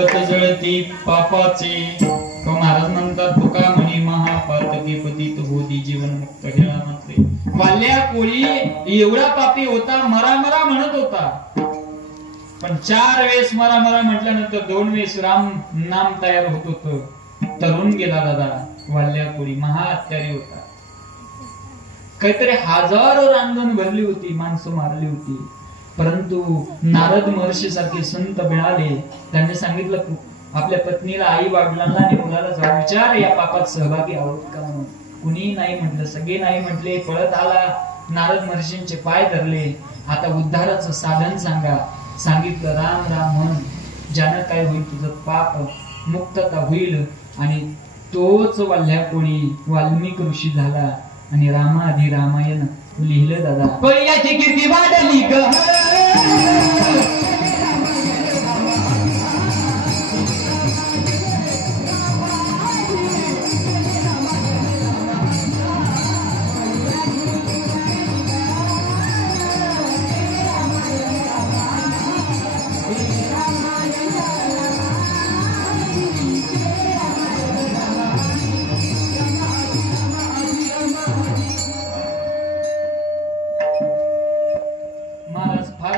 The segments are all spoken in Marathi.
अंगत जळती पापाचे. तो महाराज म्हणतात तुका म्हणी महापातके पतित होती जीवन मुक्त हेळा मात्रे. वाल्या कोळी एवढा पापी होता, मरा मरा म्हणत होता. पण 4 वेळेस मरा मरा म्हटल्यानंतर 2 वेळेस राम नाम तयार होत होत. तरुण गेला दादा. वाल्या कोळी महाहत्यारी होता. काहीतरी 1000 रांजण भरली होती, माणसं मारली होती. परंतु नारद महर्षी सारखे संत मिळाले. त्यांनी सांगितलं आपल्या पत्नीला, आई वडिलांना आणि मुलाला जाऊन विचार या पापात सहभागी आहोत का म्हणून. कुणी नाही म्हटलं, सगळे नाही म्हटले. पळत आला, नारद महर्षींचे पाय धरले. आता उद्धाराचं साधन सांगा. सांगितलं राम राम म्हण, ज्यानं काय होईल तुझं पाप मुक्तता होईल. आणि तोच वाल्या कोळी वाल्मिक ऋषी झाला आणि रामाआधी रामायण लिहिलं दादा. पण याची कीर्ती वाढली ग.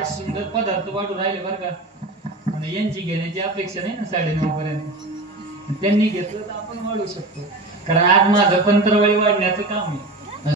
सुंदर पदार्थ वाटू राहिले बर का. आणि यांची घेण्याची अपेक्षा नाही ना 9:30 पर्यंत. त्यांनी घेतलं तर आपण वाढू शकतो. कारण आज माझं पंतरवळी वाढण्याचं काम आहे.